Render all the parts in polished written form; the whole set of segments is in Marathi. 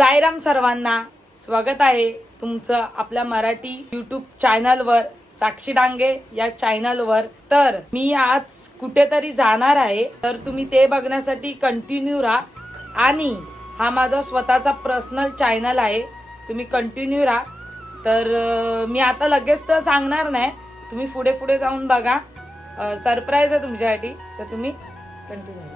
साईराम सर्वांना, स्वागत आहे तुमचं आपल्या मराठी YouTube चॅनलवर, साक्षी डांगे या चॅनलवर। तर मी आज कुठेतरी जाणार आहे, तर तुम्ही ते बघण्यासाठी कंटिन्यू राहा। आणि हा माझा स्वतःचा पर्सनल चॅनल आहे, तुम्ही कंटिन्यू राहा। तर मी आता लगेच तर सांगणार नाही, तुम्ही पुढे पुढे जाऊन बघा, सरप्राईज आहे तुमच्यासाठी, तर तुम्ही कंटिन्यू राहा।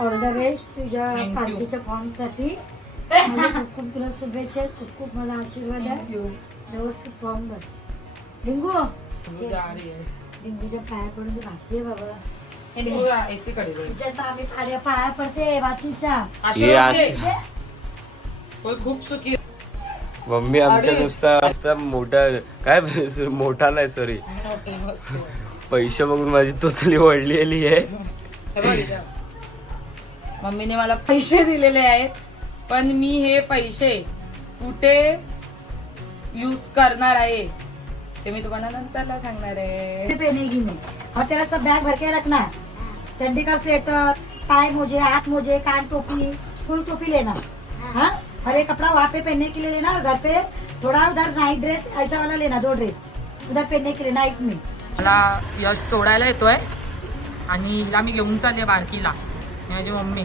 ऑल द बेस्ट तुझ्या पालखीच्या फॉर्म साठी। खूप खूप तुला शुभेच्छा, खूप खूप मला आशीर्वाद आहे। व्यवस्थित फॉर्म भर डिंगू, डिंगूच्या पाया पडून वाची बाबा, आम्ही पाया पडते वाचीच्या। खूप सुखी मम्मी आमच्या नुसता मोठा काय मोठा नाही, सॉरी, पैसे बघून माझी तोतली वळलेली आहे। मम्मीने मला पैसे दिलेले आहेत, पण मी हे पैसे कुठे यूज करणार आहे ते मी तुम्हाला नंतरला सांगणार आहे। पहनेगी मैं और तेरा सब बैग भर के रखना। चंडी का स्वेटर, टाई मोजे, हाथ मोजे, कान टोपी, फुल टोपी लेना। हाँ, और एक कपड़ा वहाँ पे पहनने के लिए लेना, और घर पे थोड़ा उधर नाइट ड्रेस ऐसा वाला लेना, 2 ड्रेस उधर पहनने के लिए नाइट में। मला यश सोडायला येतोय आणि हिला मी घेऊन चालले बारकीला, माझी मम्मी।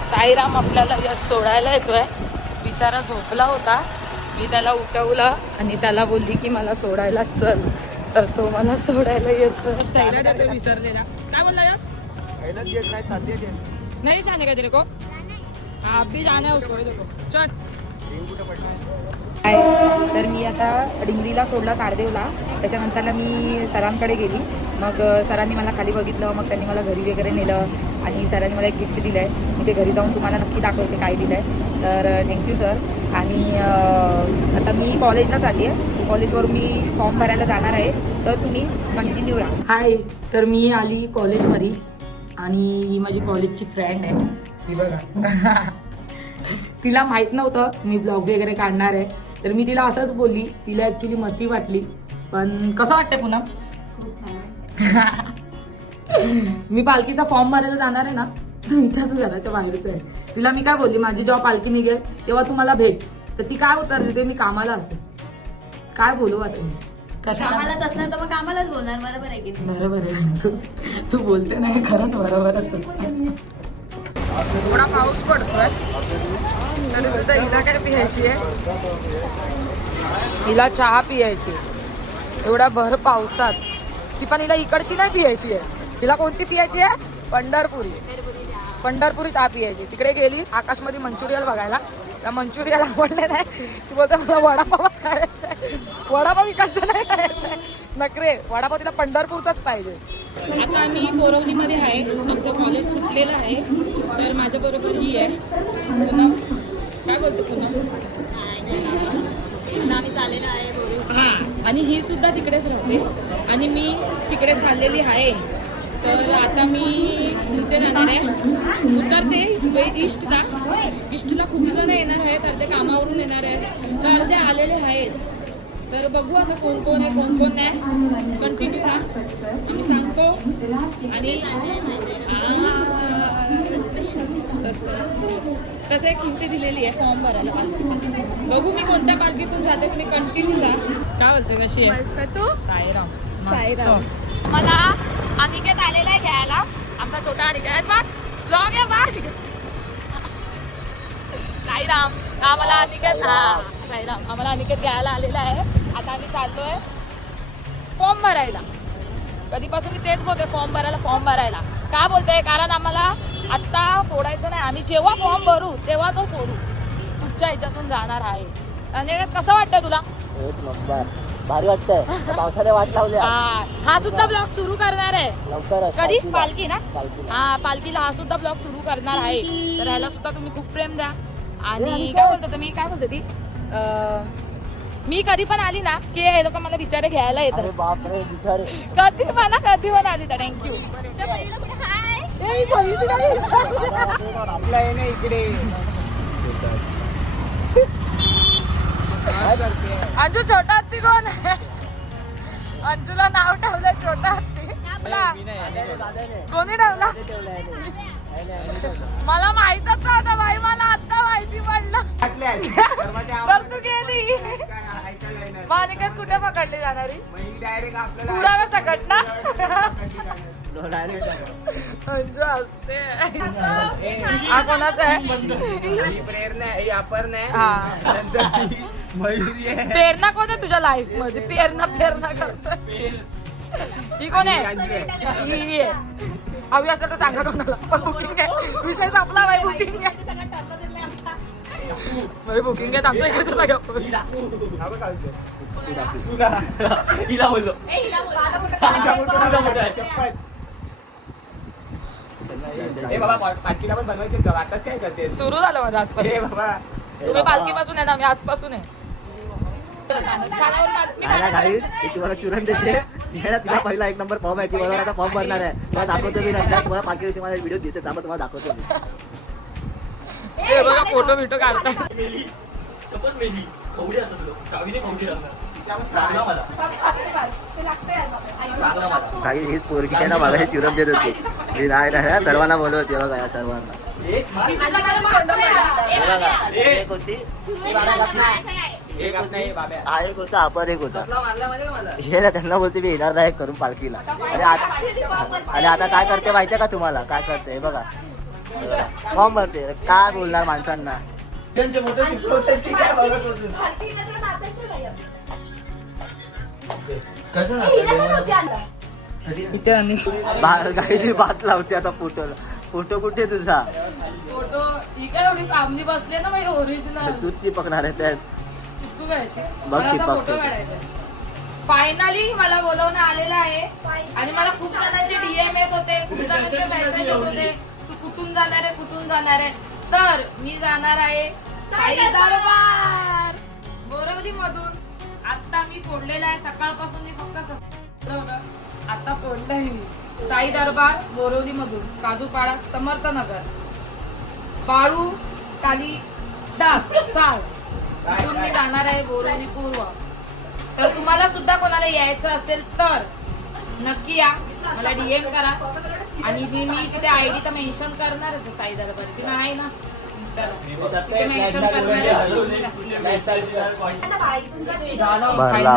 साईराम आपल्याला यश सोडायला येतोय, बिचारा झोपला होता, मी त्याला उठवलं आणि त्याला बोलली की मला सोडायला चल, तर तो मला सोडायला येतो। विसरलेला काय बोलला यश? नाही जाने का तेरे को? आप भी जाना है उसको, देखो चल। तर मी आता डिंगरीला सोडला तारदेवला, त्याच्यानंतरला मी सरांकडे गेली। मग सरांनी मला खाली बघितलं, मग त्यांनी मला घरी वगैरे नेलं आणि सरांनी मला एक गिफ्ट दिलंय। मी ते घरी जाऊन तुम्हाला नक्की दाखवते काय दिलंय, तर थँक्यू सर। आणि आता मी कॉलेजला चालली आहे, कॉलेजवरून मी फॉर्म भरायला जाणार आहे, तर तुम्ही कंटिन्यू राहा। हाय, तर मी आली कॉलेजमध्ये आणि ही माझी कॉलेजची फ्रेंड आहे, ती बघा। तिला माहित नव्हतं मी ब्लॉग वगैरे काढणार आहे, तर मी तिला असंच बोलली, तिला ऍक्च्युली मस्ती वाटली। पण कसं वाटतंय पुन्हा? मी पालखीचा फॉर्म भरायला जाणार आहे ना, तुमच्याच घराच्या बाहेरच आहे। तिला मी काय बोलली, माझी जेव्हा पालखी निघेल तेव्हा तुम्हाला भेट, तर ती काय उत्तर देते, मी कामाला असेल। काय बोलू आता मी? कामालाच असणार तर मग कामालाच बोलणार, बरोबर आहे की? बरोबर आहे, तू बोलते नाही, खरंच बरोबरच। थोडा पाऊस पडतोय, तरी सुद्धा हिला काय पियायची आहे, हिला चहा पियायची एवढा भर पावसात। ती पण हिला इकडची नाही पियायची आहे, हिला कोणती पियायची आहे? पंढरपुरी चहा पियायची। तिकडे गेली आकाशमध्ये मंचुरियल बघायला, त्या मंचुरियल आवडले नाही, ती बोलते मला वडापावच खायचा आहे, वडापाव इकडचा नाही खायचा आहे, नखरे, वडापाव तिला पंढरपूरचाच पाहिजे। आता मी बोरवलीमध्ये आहे, आमचं कॉलेज सुटलेलं आहे, तर माझ्या बरोबर ही आहे पूनम। काय बोलतो पूनम? आम्ही चाललेलो आहे बोलू। हा, आणि ही सुद्धा तिकडेच राहते आणि मी तिकडे चाललेली आहे। तर आता मी इथे जाणार आहे, उतरते ईस्टला खूप जण येणार आहेत, अर्धे कामावरून येणार आहेत, तर अर्धे आलेले आहेत। तर बघू आता कोण कोण आहे कोण कोण नाही, कंटिन्यू राहा, आम्ही सांगतो। आणि कसं एक किमती दिलेली आहे फॉर्म भरायला पालखीचा, बघू मी कोणत्या पालखीतून जाते, तुम्ही कंटिन्यू राहा। काय बोलते, कशी आहे? साईराम, साईराम। मला अनिकेत आलेला आहे घ्यायला, आमचा छोटा अनिकेत ब्लॉग आहे बघ। साईराम, आम्हाला अनिकेत, हा साईराम, आम्हाला अनिकेत घ्यायला आलेला आहे। आता आम्ही चाललोय फॉर्म भरायला, कधीपासून मी तेच बोलते, फॉर्म भरायला का बोलते, कारण आम्हाला आत्ता फोडायचं नाही, आम्ही जेव्हा फॉर्म भरू तेव्हा तो फोडू, पुढच्या ह्याच्यातून जाणार आहे। आणि कसं वाटतंय तुला? एक नंबर, भारी वाटतंय, पावसाने वाट लावली। हा सुद्धा ब्लॉग सुरू करणार आहे लवकरच, कधी? पालखी ना, हा पालखीला हा सुद्धा ब्लॉग सुरू करणार आहे, तर ह्याला सुद्धा तुम्ही खूप प्रेम द्या। आणि काय बोलतो तुम्ही, काय बोलते ती, मी कधी पण आली ना की हे लोक मला बिचारे घ्यायला येतात, बापरे बिचारे, कधी पण आली तर थँक्यू। अंजू छोटा हत्ती कोण आहे? अंजूला नाव ठेवलंय छोटा हत्ती. कोणी ठेवला? मला माहितच नव्हतं बाई, मला आता माहिती पडलं. तर तू गेली मालिका कुठे पकडली जाणारी? पुरा सकट ना. अंजू असते. हा कोणाचा आहे? प्रेरणा कोण आहे तुझ्या लाईफ मध्ये? प्रेरणा करतोय. ही कोण आहे? ही आहे. हवी असेल तर सांगा कोणाला. पण बुकिंग आहे, विषय संपला बाई. बुकिंग आहे बाई, बुकिंग आहे आमच्या इकडचं सगळं. सुरू झालं माझं आजपासून. तुम्ही पालखीपासून आहे ना, मी आजपासून आहे. तुम्हाला चुरण देते. तिला पहिला 1 नंबर फॉर्म आहे, ती बरोबर आता फॉर्म भरणार आहे. मला दाखवतो मी नंतर तुम्हाला पालखीविषयी मला व्हिडिओ दिसत, त्यामुळे तुम्हाला दाखवतो मी. बघा फोटो बिटो काढतात. काही हीच पोरगी आहे ना, मला हे चिरण देत होती. मी नाही ना सर्वांना बोलवते बघा, या सर्वांना. एक होता आपण, एक होता हे ना. त्यांना बोलते मी येणार नाही करून पालखीला. आणि आता काय करते माहितीये का तुम्हाला? काय करते बघा, फॉर्म भरते. काय बोलणार माणसांना? गाईची बात लावते आता फोटोला. फोटो कुठे तुझा? फोटो ही काय एवढी सामनी बसली ना बाई, ओरिजिनल. दूध चिपकणार आहे त्यात. चिपकू घ्यायचे. बघ मला असा चिपकतो. फोटो काढायचा. फायनली मला बोलवणं आलेलं आहे. आणि मला खूप जणांचे DM येत होते, खूप जणांचे मेसेज येत होते, तू कुठून जाणार आहे, कुठून जाणार आहे. तर मी जाणार आहे साई दरबार बोरवली मधून. आता मी फोडलेला आहे, सकाळपासून मी फक्त आता फोडलंय मी. साई दरबार बोरवली मधून, काजूपाडा, समर्थनगर, बाळू कालिदास चाळ इथून मी जाणार आहे बोरवली पूर्व. तर तुम्हाला सुद्धा कोणाला यायचं असेल तर नक्की या, मला DM करा. आणि मी तिथे ID तर मेन्शन करणारच आहे, साई दरबारची मी आहे ना इंस्टाला, तिथे मेन्शन करणार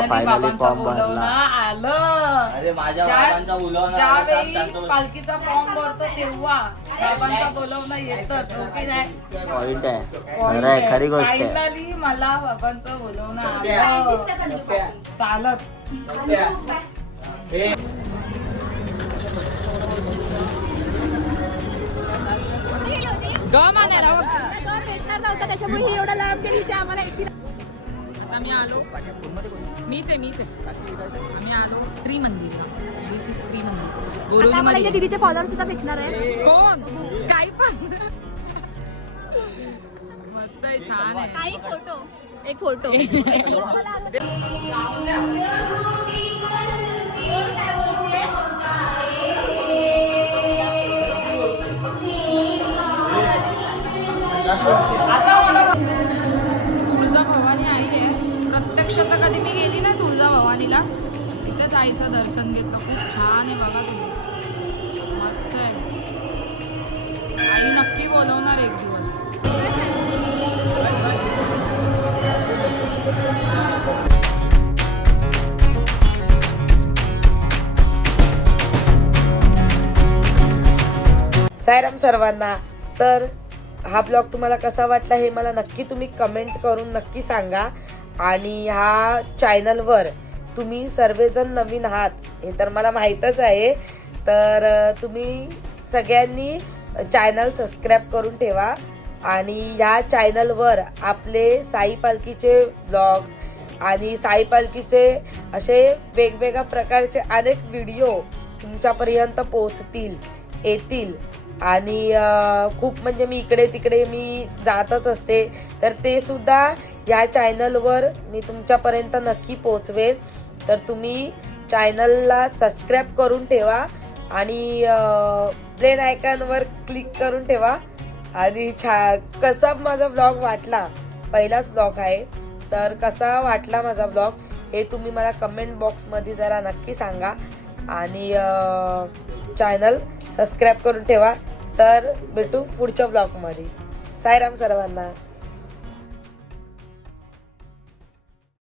बाबांचं बोलवणं आलं. ज्यावेळी पालखीचा फॉर्म भरतो तेव्हा बाबांचा बोलवणं येतच. ओके नाही? पॉइंट आहे, खरं आहे, खरी गोष्ट आहे. फायनली मला बाबांचं बोलवणं आलं चालत. त्याच्यामुळे ही एवढा लांब गेली ते आम्हाला. आता मी आलो, मीच आहे आम्ही आलो त्रिमंदिरला. त्रिमंदिर बोरवली मध्ये. दीदीचे फॉलोअर्स सुद्धा भेटणार आहे. कोण काही पण मस्त आहे, छान आहे. काही फोटो, एक फोटो. तुळजाभवानी आई आहे. प्रत्यक्ष तर कधी मी गेली ना तुळजाभवानीला, तिथेच आईचं दर्शन घेतलं. खूप छान आहे बघा तुम्ही, मस्त आहे. आई नक्की बोलवणार एक दिवस. सायराम सर्वांना. तर हा ब्लॉग तुम्हाला कसा वाटला हे मला नक्की तुम्ही कमेंट करून नक्की सांगा. आणि ह्या चॅनलवर तुम्ही सर्वजण नवीन आहात हे तर मला माहीतच आहे. तर तुम्ही सगळ्यांनी चॅनल सबस्क्राईब करून ठेवा. आणि ह्या चॅनलवर आपले साई पालखीचे ब्लॉग्स आणि साई पालखीचे असे वेगवेगळ्या प्रकारचे अनेक व्हिडिओ तुमच्यापर्यंत पोहोचतील, येतील. आणि खूप म्हणजे मी इकडे तिकडे मी जातच असते, तर ते सुद्धा या चॅनलवर मी तुमच्यापर्यंत नक्की पोहोचवेल. तर तुम्ही चॅनलला सबस्क्राईब करून ठेवा आणि बेल आयकॉनवर क्लिक करून ठेवा. आणि कसा माझा ब्लॉग वाटला, पहिलाच ब्लॉग आहे तर कसा वाटला माझा ब्लॉग हे तुम्ही मला कमेंट बॉक्समध्ये जरा नक्की सांगा. आणि चॅनल सबस्क्राईब करून ठेवा. तर भेटू पुढच्या ब्लॉगमध्ये. साईराम सर्वांना.